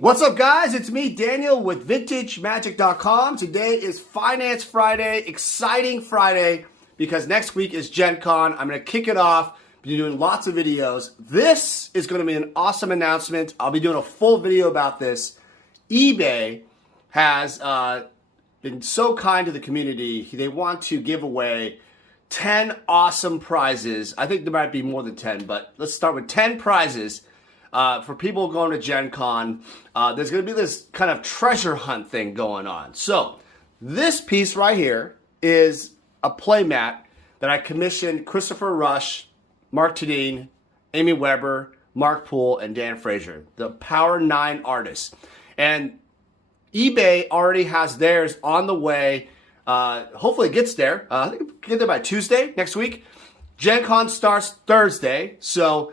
What's up, guys? It's me, Daniel, with VintageMagic.com. Today is Finance Friday, exciting Friday, because next week is Gen Con. I'm going to kick it off, be doing lots of videos. This is going to be an awesome announcement. I'll be doing a full video about this. eBay has been so kind to the community. They want to give away 10 awesome prizes. I think there might be more than 10, but let's start with 10 prizes. For people going to Gen Con, there's going to be this kind of treasure hunt thing going on. So this piece right here is a playmat that I commissioned Christopher Rush, Mark Tadine, Amy Weber, Mark Poole, and Dan Frazier, the Power 9 artists. And eBay already has theirs on the way. Hopefully it gets there. I think it'll get there by Tuesday next week. Gen Con starts Thursday, so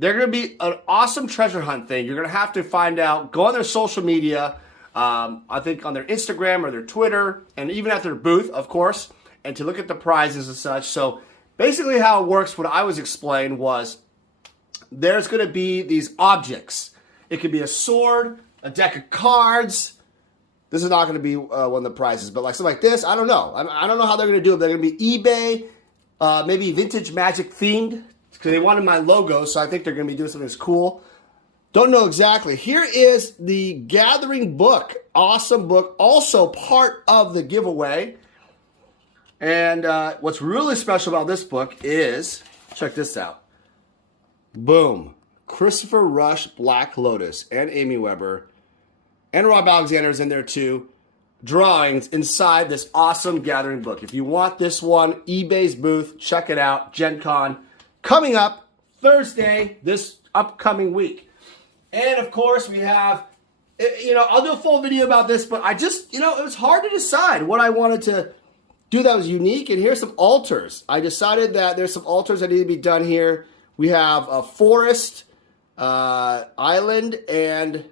they're going to be an awesome treasure hunt thing. You're going to have to find out, go on their social media, I think on their Instagram or their Twitter, and even at their booth, of course, and to look at the prizes and such. So basically how it works, what I was explained was there's going to be these objects. It could be a sword, a deck of cards. This is not going to be one of the prizes, but like something like this, I don't know. I don't know how they're going to do it. They're going to be eBay, maybe Vintage Magic themed, because they wanted my logo, so I think they're going to be doing something that's cool. Don't know exactly. Here is the Gathering book. Awesome book. Also part of the giveaway. And what's really special about this book is, check this out. Boom. Christopher Rush, Black Lotus, and Amy Weber, and Rob Alexander's in there too. Drawings inside this awesome Gathering book. If you want this one, eBay's booth, check it out. Gen Con. Coming up Thursday, this upcoming week. And of course, we have, I'll do a full video about this, but I just, it was hard to decide what I wanted to do that was unique. And here's some altars. I decided that there's some altars that need to be done here. We have a forest, island, and,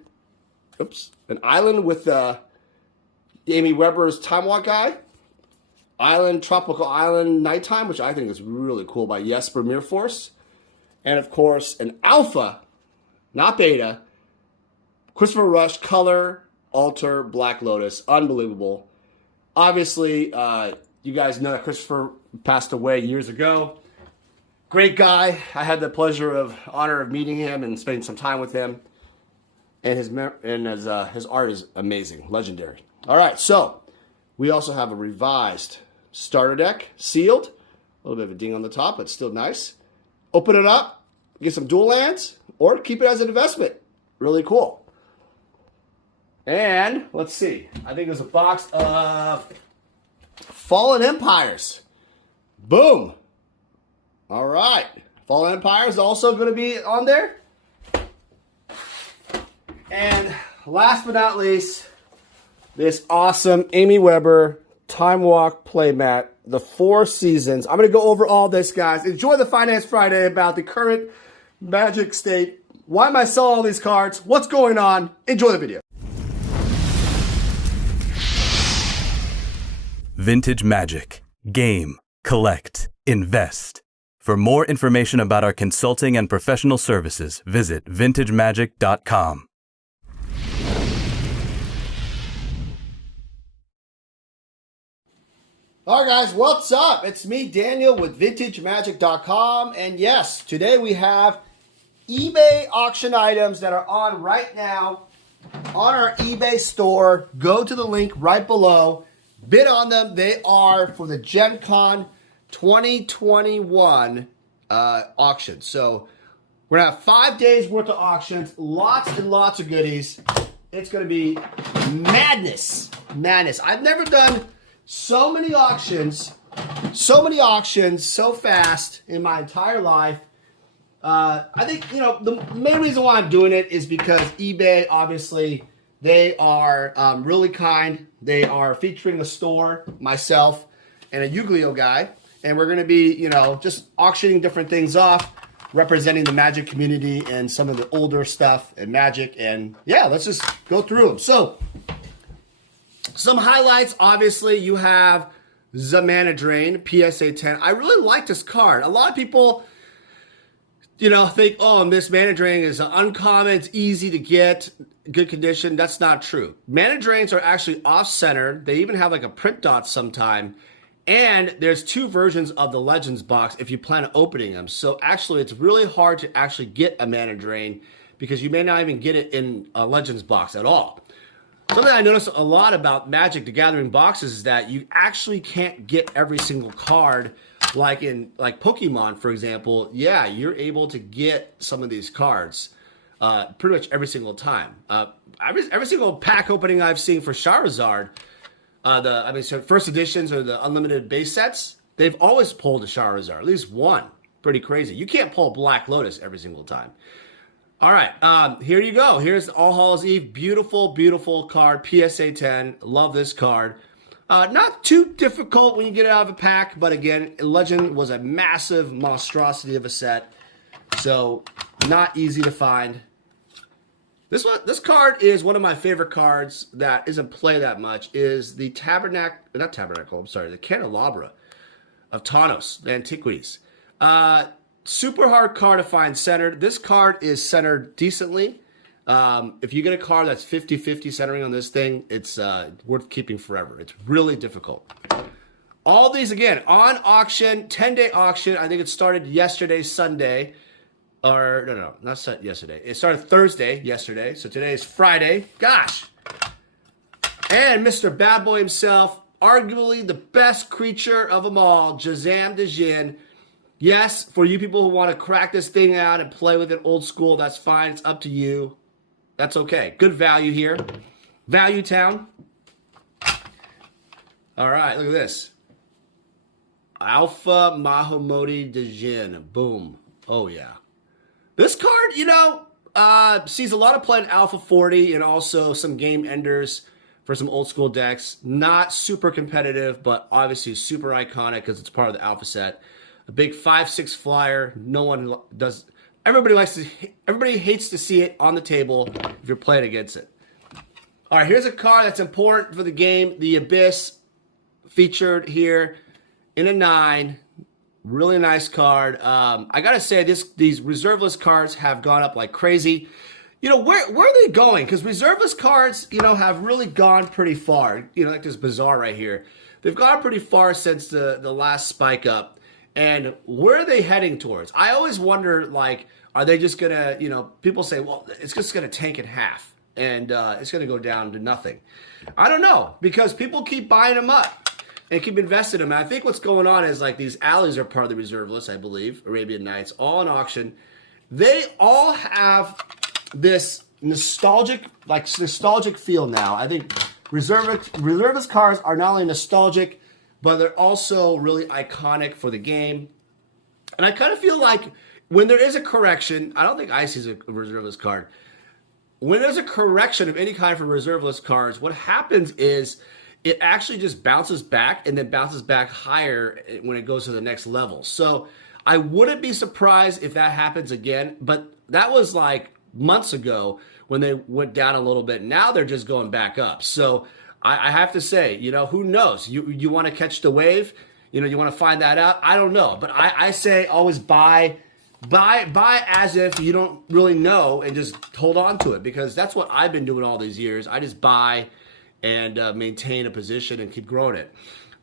an island with Amy Weber's Time Walk guy. Island, Tropical Island Nighttime, which I think is really cool, by Jesper Mirfors. And of course, an alpha, not beta, Christopher Rush Color Altar Black Lotus. Unbelievable. Obviously, you guys know that Christopher passed away years ago. Great guy. I had the honor of meeting him and spending some time with him. And his art is amazing, legendary. All right, so we also have a revised starter deck, sealed. A little bit of a ding on the top, but still nice. Open it up, get some dual lands, or keep it as an investment. Really cool. And let's see. I think there's a box of Fallen Empires. Boom. All right. Fallen Empires also going to be on there. And last but not least, this awesome Amy Weber Time Walk playmat, the 4 seasons. I'm going to go over all this, guys. Enjoy the Finance Friday about the current Magic state. Why am I selling all these cards? What's going on? Enjoy the video. Vintage Magic. Game, collect, invest. For more information about our consulting and professional services, visit VintageMagic.com. All right, guys, what's up? It's me, Daniel, with VintageMagic.com. And yes, today we have eBay auction items that are on right now on our eBay store. Go to the link right below. Bid on them. They are for the Gen Con 2021 auction. So we're going to have 5 days worth of auctions. Lots and lots of goodies. It's going to be madness. Madness. I've never done so many auctions so fast in my entire life. I think, the main reason why I'm doing it is because eBay, obviously, they are really kind. They are featuring a store, myself, and a Yu-Gi-Oh guy. And we're going to be, just auctioning different things off, representing the Magic community and some of the older stuff and Magic. And yeah, let's just go through them. So, some highlights, obviously, you have the Mana Drain, PSA 10. I really like this card. A lot of people think, oh, this Mana Drain is uncommon, it's easy to get, good condition. That's not true. Mana Drains are actually off-center. They even have like a print dot sometime. And there's 2 versions of the Legends box if you plan on opening them. So actually, it's really hard to actually get a Mana Drain because you may not even get it in a Legends box at all. Something I noticed a lot about Magic the Gathering boxes is that you actually can't get every single card. Like in Pokemon, for example, yeah, you're able to get some of these cards pretty much every single time. Every single pack opening I've seen for Charizard, so first editions or the unlimited base sets, they've always pulled a Charizard, at least one. Pretty crazy. You can't pull Black Lotus every single time. All right, here you go. Here's All Hallows Eve. Beautiful, beautiful card. PSA 10. Love this card. Not too difficult when you get it out of a pack, but again, Legend was a massive monstrosity of a set, so not easy to find. This card is one of my favorite cards that isn't played that much. Is the the Candelabra of Tawnos, the Antiquities. Super hard card to find centered. This card is centered decently. If you get a card that's 50-50 centering on this thing, it's worth keeping forever. It's really difficult. All these, again, on auction, 10-day auction. I think it started yesterday, Sunday. Or, no, not yesterday. It started Thursday, yesterday. So today is Friday. Gosh. And Mr. Bad Boy himself, arguably the best creature of them all, Jazam Djinn. Yes, for you people who want to crack this thing out and play with it old school, that's fine. It's up to you. That's okay. Good value here. Value town. All right, look at this. Alpha Mahamoti Djinn. Boom. Oh, yeah. This card, sees a lot of play in Alpha 40 and also some game enders for some old school decks. Not super competitive, but obviously super iconic because it's part of the Alpha set. A big 5/6 flyer. No one does. Everybody hates to see it on the table if you're playing against it. All right, here's a card that's important for the game. The Abyss, featured here in a 9. Really nice card. I gotta say, these reserve list cards have gone up like crazy. Where are they going? Because reserve list cards, have really gone pretty far. Like this Bazaar right here. They've gone pretty far since the last spike up. And where are they heading towards? I always wonder, are they just gonna, people say, well, it's just gonna tank in half and it's gonna go down to nothing. I don't know, because people keep buying them up and keep investing in them. And I think what's going on is these alleys are part of the reserve list, I believe. Arabian Nights, all in auction. They all have this nostalgic feel now. I think reservist cards are not only nostalgic, but they're also really iconic for the game. And I kind of feel like when there is a correction, I don't think Icy's a reserve list card. When there's a correction of any kind for reserve list cards, what happens is it actually just bounces back and then bounces back higher when it goes to the next level. So I wouldn't be surprised if that happens again, but that was months ago when they went down a little bit. Now they're just going back up. So I have to say, who knows? You want to catch the wave? You want to find that out? I don't know. But I say always buy as if you don't really know and just hold on to it, because that's what I've been doing all these years. I just buy and maintain a position and keep growing it.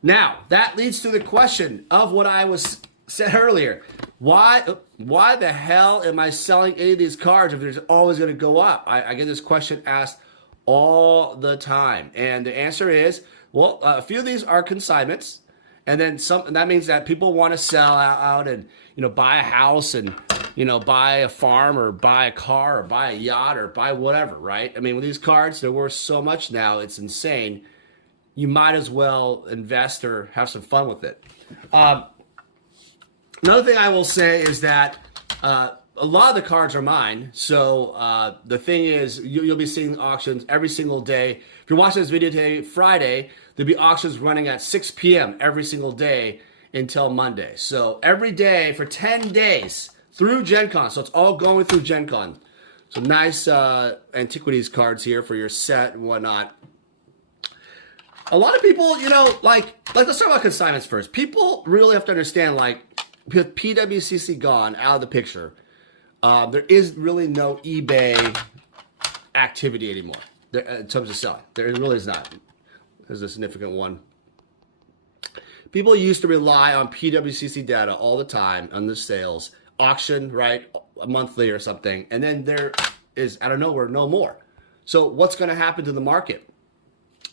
Now, that leads to the question of what I said earlier. Why the hell am I selling any of these cards if they're always going to go up? I get this question asked all the time. And the answer is, well, a few of these are consignments. And then and that means that people want to sell out and, buy a house and, buy a farm or buy a car or buy a yacht or buy whatever, right? I mean, with these cards, they're worth so much now, it's insane. You might as well invest or have some fun with it. Another thing I will say is that a lot of the cards are mine. So the thing is, you'll be seeing auctions every single day. If you're watching this video today, Friday, there'll be auctions running at 6 p.m. every single day until Monday. So every day for 10 days through Gen Con. So it's all going through Gen Con. So nice Antiquities cards here for your set and whatnot. A lot of people, let's talk about consignments first. People really have to understand, with PWCC gone out of the picture, there is really no eBay activity anymore in terms of selling. There really is not. There's a significant one. People used to rely on PWCC data all the time on the sales auction, right, monthly or something, and then there is out of nowhere no more. So what's going to happen to the market?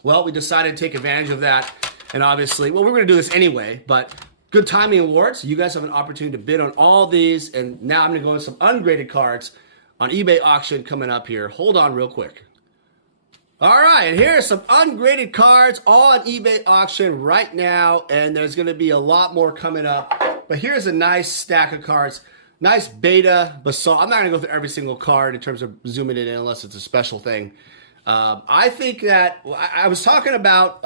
Well, we decided to take advantage of that, and obviously, well, we're going to do this anyway, but good timing awards. You guys have an opportunity to bid on all these, and now I'm going to go into some ungraded cards on eBay auction coming up here. Hold on real quick. All right, and here are some ungraded cards all on eBay auction right now, and there's going to be a lot more coming up. But here's a nice stack of cards. Nice beta basalt. I'm not going to go through every single card in terms of zooming it in unless it's a special thing. I think that I was talking about,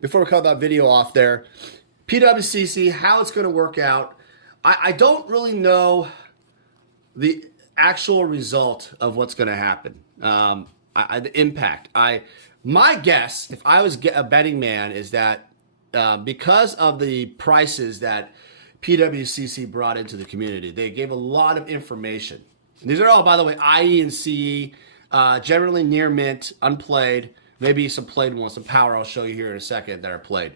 before we cut that video off there, PWCC, how it's going to work out. I don't really know the actual result of what's going to happen. The impact. My guess, if I was a betting man, is that because of the prices that PWCC brought into the community, they gave a lot of information. These are all, by the way, IE and CE, generally near mint, unplayed, maybe some played ones, some power I'll show you here in a second that are played.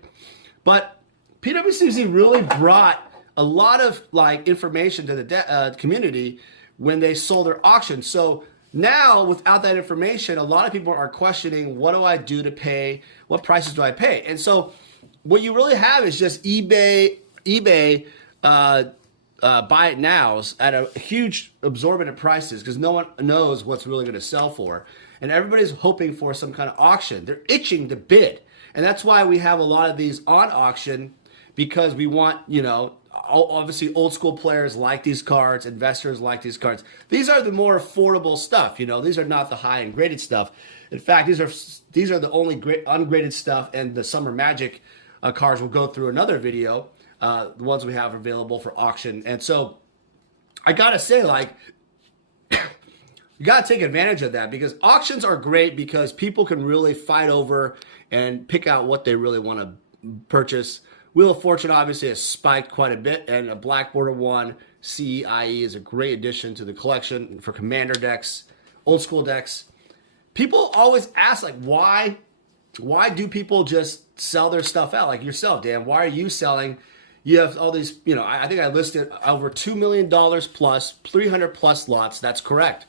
But PWCC really brought a lot of information to the community when they sold their auction. So now, without that information, a lot of people are questioning, what do I do to pay? What prices do I pay? And so what you really have is just eBay buy it nows at a huge absorbent prices because no one knows what's really going to sell for. And everybody's hoping for some kind of auction. They're itching to bid. And that's why we have a lot of these on auction, because we want, obviously old school players like these cards, investors like these cards. These are the more affordable stuff, these are not the high and graded stuff. In fact, these are the only ungraded stuff, and the Summer Magic cards will go through another video, the ones we have available for auction. And so I gotta say, you gotta take advantage of that, because auctions are great because people can really fight over and pick out what they really want to purchase. Wheel of Fortune obviously has spiked quite a bit, and a Black Border 1 CEIE is a great addition to the collection for Commander decks, old school decks. People always ask, why do people just sell their stuff out? Like yourself, Dan, why are you selling? You have all these, I think I listed over $2 million plus, 300 plus lots. That's correct.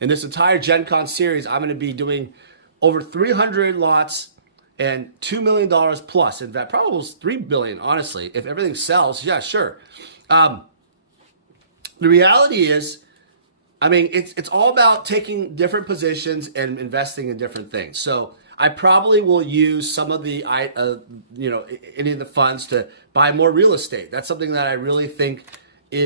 In this entire Gen Con series, I'm going to be doing over 300 lots and $2 million plus. In fact, probably $3 billion, honestly. If everything sells, yeah, sure. The reality is, it's all about taking different positions and investing in different things. So I probably will use some of the, any of the funds to buy more real estate. That's something that I really think it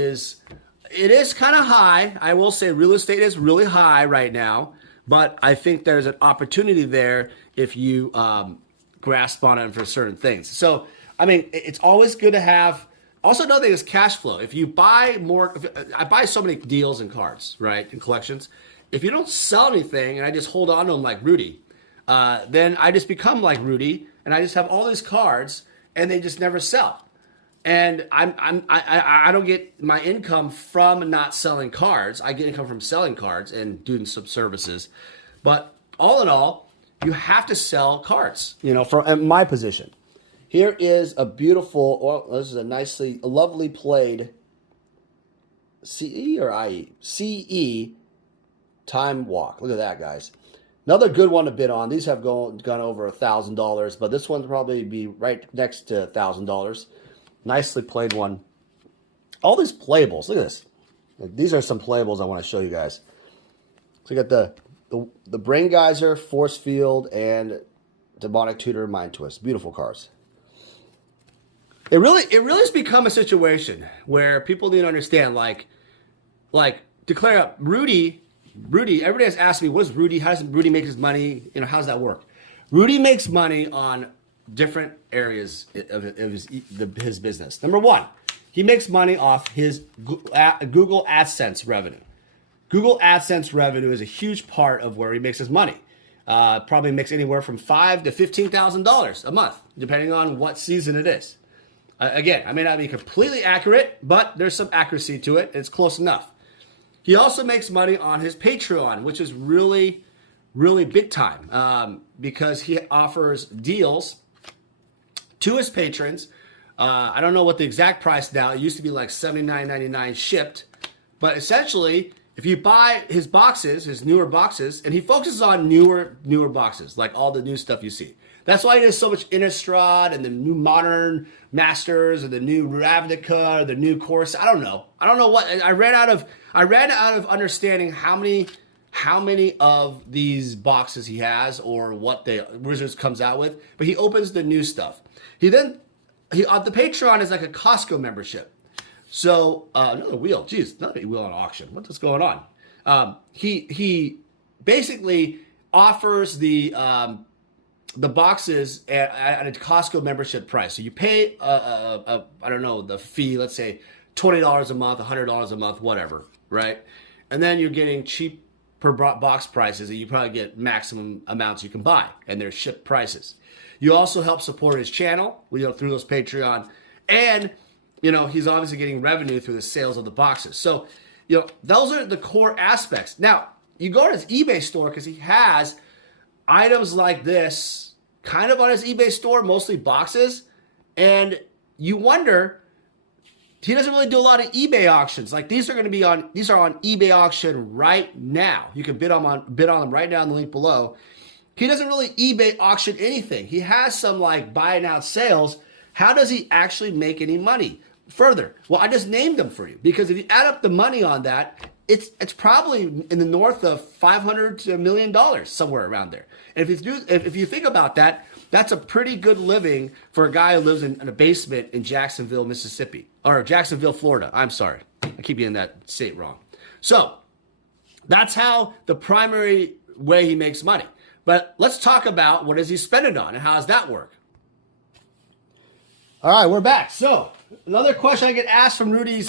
is kind of high. I will say real estate is really high right now, but I think there's an opportunity there if you grasp on it for certain things. So, it's always good to have. Also, another thing is cash flow. If you buy more, I buy so many deals and cards, right, and collections. If you don't sell anything and I just hold on to them like Rudy, then I just become like Rudy and I just have all these cards and they just never sell. And I don't get my income from not selling cards. I get income from selling cards and doing some services. But all in all, you have to sell cards, from my position. Here is a beautiful, this is a lovely played CE or IE? CE Time Walk. Look at that, guys. Another good one to bid on. These have gone over $1,000, but this one's probably be right next to $1,000. Nicely played one. All these playables. Look at this. These are some playables I want to show you guys. So you got the Brain Geyser, Force Field, and Demonic Tutor, Mind Twist. Beautiful cards. It really has become a situation where people need to understand, like declare up Rudy. Everybody has asked me, what is Rudy? How does Rudy make his money? How does that work? Rudy makes money on different areas of his business. Number one, he makes money off his Google AdSense revenue. Google AdSense revenue is a huge part of where he makes his money. Probably makes anywhere from $5,000 to $15,000 a month, depending on what season it is. Again, I may not be completely accurate, but there's some accuracy to it. It's close enough. He also makes money on his Patreon, which is really, really big time because he offers deals to his patrons. I don't know what the exact price now. It used to be like $79.99 shipped. But essentially, if you buy his boxes, his newer boxes, and he focuses on newer boxes, like all the new stuff you see. That's why he does so much Innistrad and the new modern Masters and the new Ravnica, the new course. I don't know what I ran out of understanding how many of these boxes he has or what the Wizards comes out with. But he opens the new stuff. He on the Patreon is like a Costco membership. So another wheel. Geez, another wheel on auction. What's going on? He basically offers the boxes at a Costco membership price. So you pay I don't know, the fee, let's say $20 a month, $100 a month, whatever, right? And then you're getting cheap per box prices, and you probably get maximum amounts you can buy, and they're shipped prices. You also help support his channel, through those Patreon, and he's obviously getting revenue through the sales of the boxes. So, those are the core aspects. Now, you go to his eBay store because he has items like this kind of on his eBay store, mostly boxes, and you wonder, he doesn't really do a lot of eBay auctions. Like these are on eBay auction right now. You can bid on them right now in the link below. He doesn't really eBay auction anything. He has some like buy and out sales. How does he actually make any money? Further, well, I just named them for you because if you add up the money on that, it's probably in the north of $500 to $1 million, somewhere around there. And if you think about that, that's a pretty good living for a guy who lives in a basement in Jacksonville, Mississippi, or Jacksonville, Florida. I'm sorry, I keep getting that state wrong. So that's how the primary way he makes money. But let's talk about what does he spend it on and how does that work? All right, we're back. So another question I get asked from Rudy's,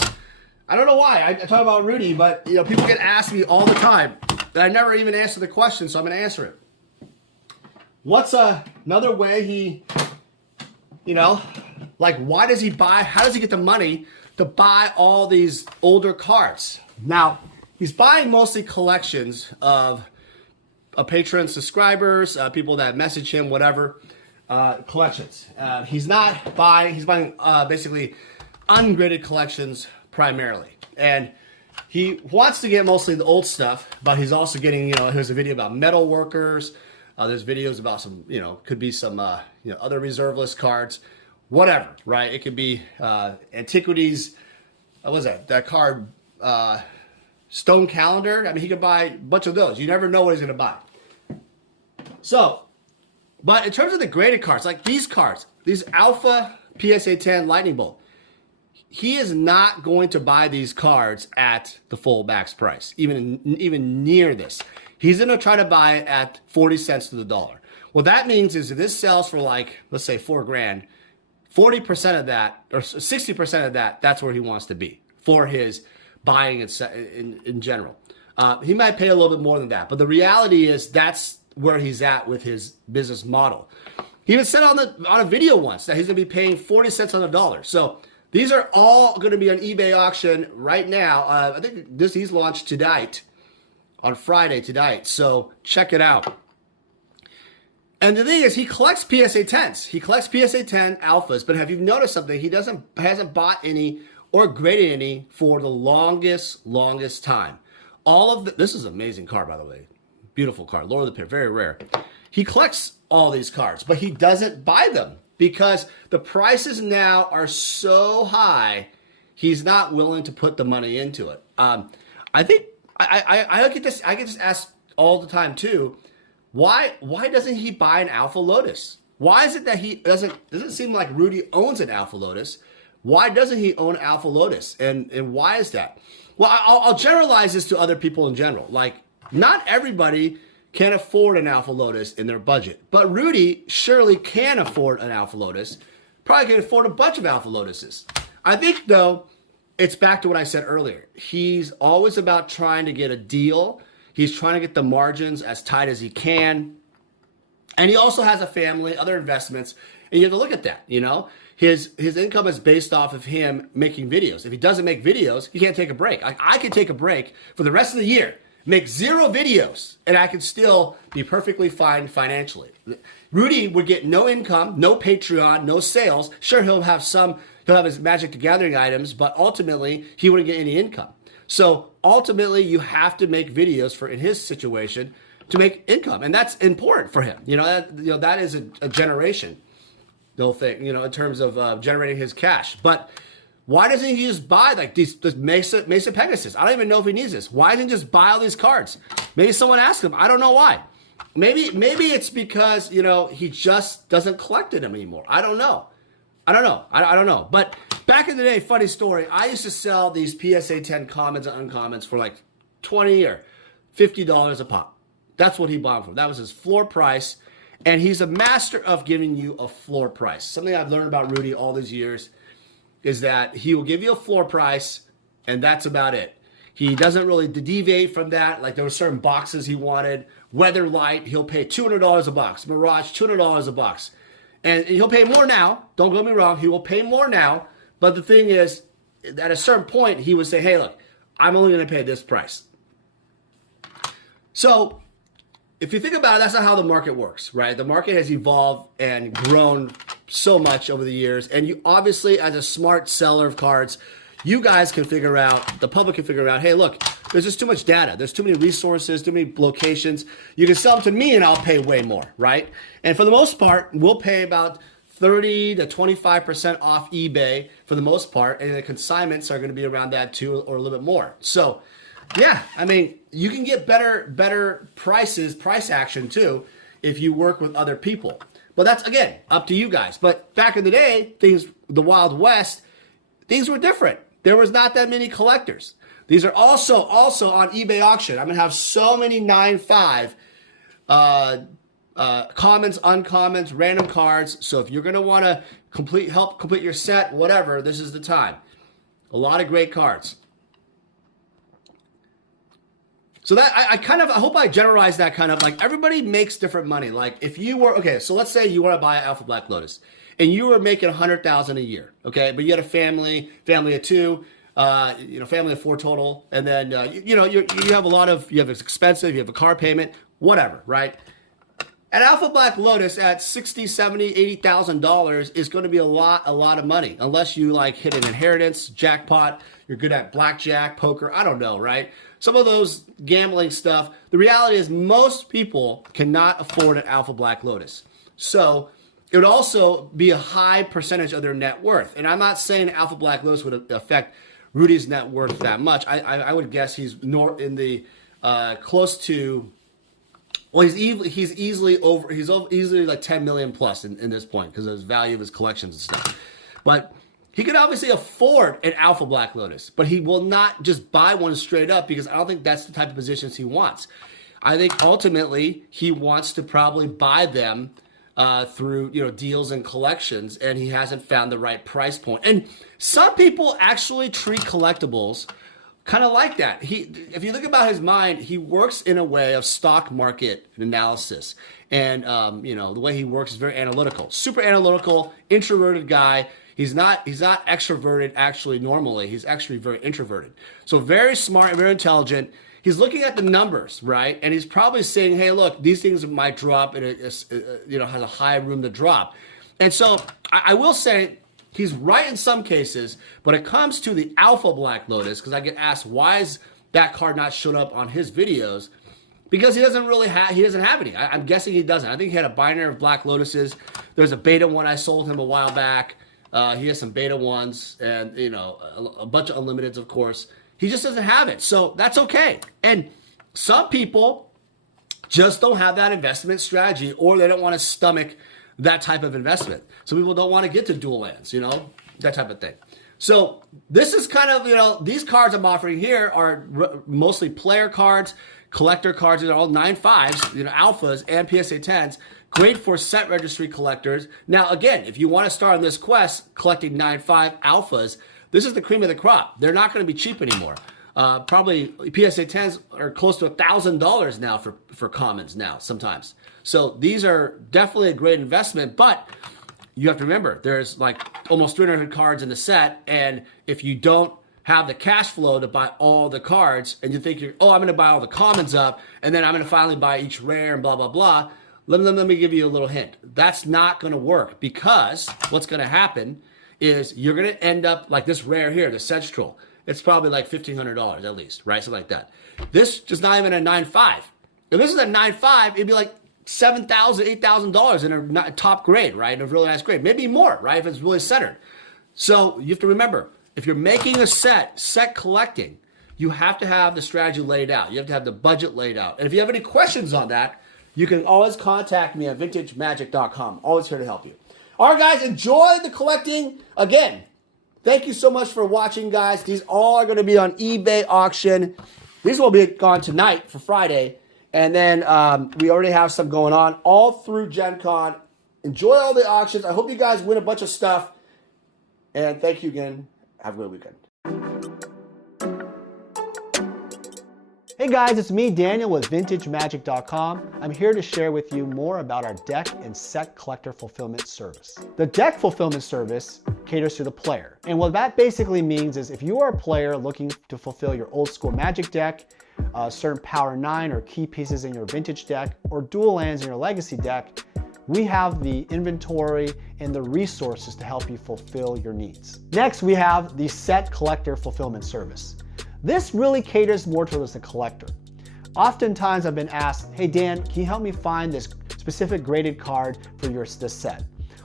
I don't know why I talk about Rudy, but people get asked me all the time that I never even answer the question, so I'm going to answer it. What's another way he, why does he buy, how does he get the money to buy all these older cards? Now, he's buying mostly collections of Patreon subscribers, people that message him, whatever, collections. He's buying basically ungraded collections primarily. And he wants to get mostly the old stuff, but he's also getting, here's a video about metal workers. There's videos about some, could be some, other reserve list cards, whatever, right? It could be antiquities. What was that? That card, Stone Calendar. I mean, he could buy a bunch of those. You never know what he's going to buy. So, but in terms of the graded cards, like these cards, these Alpha PSA 10 Lightning Bolt, he is not going to buy these cards at the full max price, even near this. He's going to try to buy it at 40 cents to the dollar. What that means is if this sells for like, let's say $4,000, 40% of that, or 60% of that, that's where he wants to be for his buying in general. He might pay a little bit more than that, but the reality is that's where he's at with his business model. He even said on a video once that he's going to be paying 40 cents on the dollar. So these are all going to be on eBay auction right now. I think he's launched tonight, on Friday tonight. So check it out. And the thing is, he collects PSA 10s. He collects PSA 10 alphas. But have you noticed something? He hasn't bought any or graded any for the longest time. This is an amazing card, by the way. Beautiful card. Lord of the Pit. Very rare. He collects all these cards, but he doesn't buy them because the prices now are so high, he's not willing to put the money into it. I think I get this asked all the time too. Why doesn't he buy an Alpha Lotus? Why is it that he doesn't seem like Rudy owns an Alpha Lotus? Why doesn't he own Alpha Lotus? And why is that? Well, I'll generalize this to other people in general. Like, not everybody can afford an Alpha Lotus in their budget. But Rudy surely can afford an Alpha Lotus. Probably can afford a bunch of Alpha Lotuses. I think, though, it's back to what I said earlier. He's always about trying to get a deal. He's trying to get the margins as tight as he can. And he also has a family, other investments. And you have to look at that, his income is based off of him making videos. If he doesn't make videos, he can't take a break. I could take a break for the rest of the year, make 0 videos, and I could still be perfectly fine financially. Rudy would get no income, no Patreon, no sales. Sure, he'll have his Magic the Gathering items, but ultimately he wouldn't get any income. So ultimately, you have to make videos in his situation to make income, and that's important for him. That is a generation, the whole thing. In terms of generating his cash. But why doesn't he just buy like this Mesa Pegasus? I don't even know if he needs this. Why doesn't he just buy all these cards? Maybe someone asked him. I don't know why. Maybe it's because he just doesn't collect it anymore. I don't know. I don't know. But back in the day, funny story, I used to sell these PSA 10 commons and uncommons for like $20 or $50 a pop. That's what he bought for. That was his floor price. And he's a master of giving you a floor price. Something I've learned about Rudy all these years is that he will give you a floor price, and that's about it. He doesn't really deviate from that. Like there were certain boxes he wanted. Weatherlight, he'll pay $200 a box. Mirage, $200 a box. And he'll pay more now. Don't get me wrong. He will pay more now. But the thing is, at a certain point, he would say, hey, look, I'm only going to pay this price. So if you think about it, that's not how the market works, right? The market has evolved and grown so much over the years. And you obviously, as a smart seller of cards, you guys can figure out, the public can figure out, hey, look, there's just too much data. There's too many resources, too many locations. You can sell them to me and I'll pay way more, right? And for the most part, we'll pay about 30 to 25% off eBay for the most part. And the consignments are going to be around that too, or a little bit more. So yeah, I mean, you can get better prices, price action too, if you work with other people. But that's, again, up to you guys. But back in the day, the Wild West, things were different. There was not that many collectors. These are also on eBay auction. I'm going to have so many 9.5 commons, uncommons, random cards. So if you're going to want to help complete your set, whatever, this is the time. A lot of great cards. So that I hope I generalize that kind of like everybody makes different money. Like if you were, okay, so let's say you want to buy an Alpha Black Lotus and you were making $100,000 a year, okay, but you had a family of 2, family of 4 total, and then you have it's expensive, you have a car payment, whatever, right? An Alpha Black Lotus at $60,000, $70,000, $80,000 is going to be a lot of money, unless you like hit an inheritance, jackpot, you're good at blackjack, poker, I don't know, right? Some of those gambling stuff. The reality is most people cannot afford an Alpha Black Lotus. So it would also be a high percentage of their net worth. And I'm not saying Alpha Black Lotus would affect Rudy's net worth that much. I would guess he's in the close to, well, he's easily like 10 million plus in this point because of his value of his collections and stuff. But he could obviously afford an Alpha Black Lotus, but he will not just buy one straight up because I don't think that's the type of positions he wants. I think ultimately he wants to probably buy them through deals and collections, and he hasn't found the right price point. And some people actually treat collectibles kind of like that. If you look about his mind, he works in a way of stock market analysis, and the way he works is very analytical, super analytical, introverted guy. He's not extroverted actually normally. He's actually very introverted. So very smart and very intelligent. He's looking at the numbers, right? And he's probably saying, hey, look, these things might drop and it has a high room to drop. And so I will say he's right in some cases, but it comes to the Alpha Black Lotus, because I get asked, why is that card not showing up on his videos? Because he doesn't have any. I'm guessing he doesn't. I think he had a binary of Black Lotuses. There's a beta one I sold him a while back. He has some beta ones and, a bunch of unlimiteds, of course. He just doesn't have it. So that's okay. And some people just don't have that investment strategy, or they don't want to stomach that type of investment. Some people don't want to get to dual lands, that type of thing. So this is kind of, these cards I'm offering here are mostly player cards, collector cards. They're all 9.5s, alphas and PSA 10s. Great for set registry collectors. Now, again, if you want to start on this quest collecting 9.5 alphas, this is the cream of the crop. They're not going to be cheap anymore. Probably PSA 10s are close to $1,000 now for commons now sometimes. So these are definitely a great investment. But you have to remember there's like almost 300 cards in the set, and if you don't have the cash flow to buy all the cards, and you think I'm going to buy all the commons up, and then I'm going to finally buy each rare and blah, blah, blah. Let me give you a little hint. That's not going to work, because what's going to happen is you're going to end up like this rare here, the Sedge Troll. It's probably like $1,500 at least, right? Something like that. This just not even a 9.5. If this is a 9.5, it'd be like $7,000, $8,000 in a top grade, right? In a really nice grade. Maybe more, right? If it's really centered. So you have to remember, if you're making a set collecting, you have to have the strategy laid out. You have to have the budget laid out. And if you have any questions on that, you can always contact me at vintagemagic.com. Always here to help you. All right, guys, enjoy the collecting. Again, thank you so much for watching, guys. These all are going to be on eBay auction. These will be gone tonight for Friday. And then we already have some going on all through Gen Con. Enjoy all the auctions. I hope you guys win a bunch of stuff. And thank you again. Have a good weekend. Hey guys, it's me, Daniel, with VintageMagic.com. I'm here to share with you more about our deck and set collector fulfillment service. The deck fulfillment service caters to the player. And what that basically means is if you are a player looking to fulfill your old school Magic deck, certain Power 9 or key pieces in your Vintage deck, or dual lands in your Legacy deck, we have the inventory and the resources to help you fulfill your needs. Next, we have the set collector fulfillment service. This really caters more towards the collector. Oftentimes I've been asked, hey Dan, can you help me find this specific graded card for this set?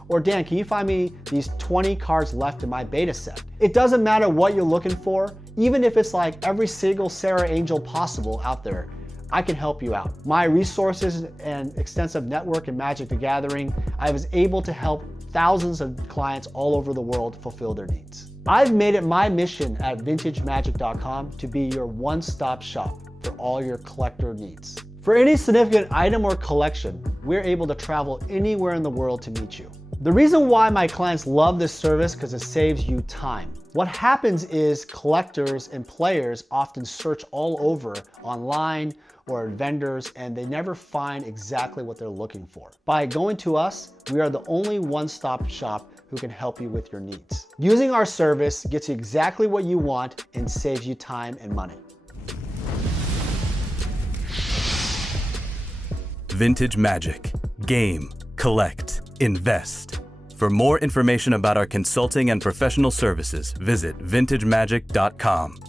Or Dan, can you find me these 20 cards left in my beta set? It doesn't matter what you're looking for, even if it's like every single Sarah Angel possible out there, I can help you out. My resources and extensive network in Magic the Gathering, I was able to help thousands of clients all over the world fulfill their needs. I've made it my mission at VintageMagic.com to be your one-stop shop for all your collector needs. For any significant item or collection, we're able to travel anywhere in the world to meet you. The reason why my clients love this service is because it saves you time. What happens is collectors and players often search all over online or vendors, and they never find exactly what they're looking for. By going to us, we are the only one-stop shop who can help you with your needs. Using our service gets you exactly what you want and saves you time and money. Vintage Magic. Game, collect, invest. For more information about our consulting and professional services, visit vintagemagic.com.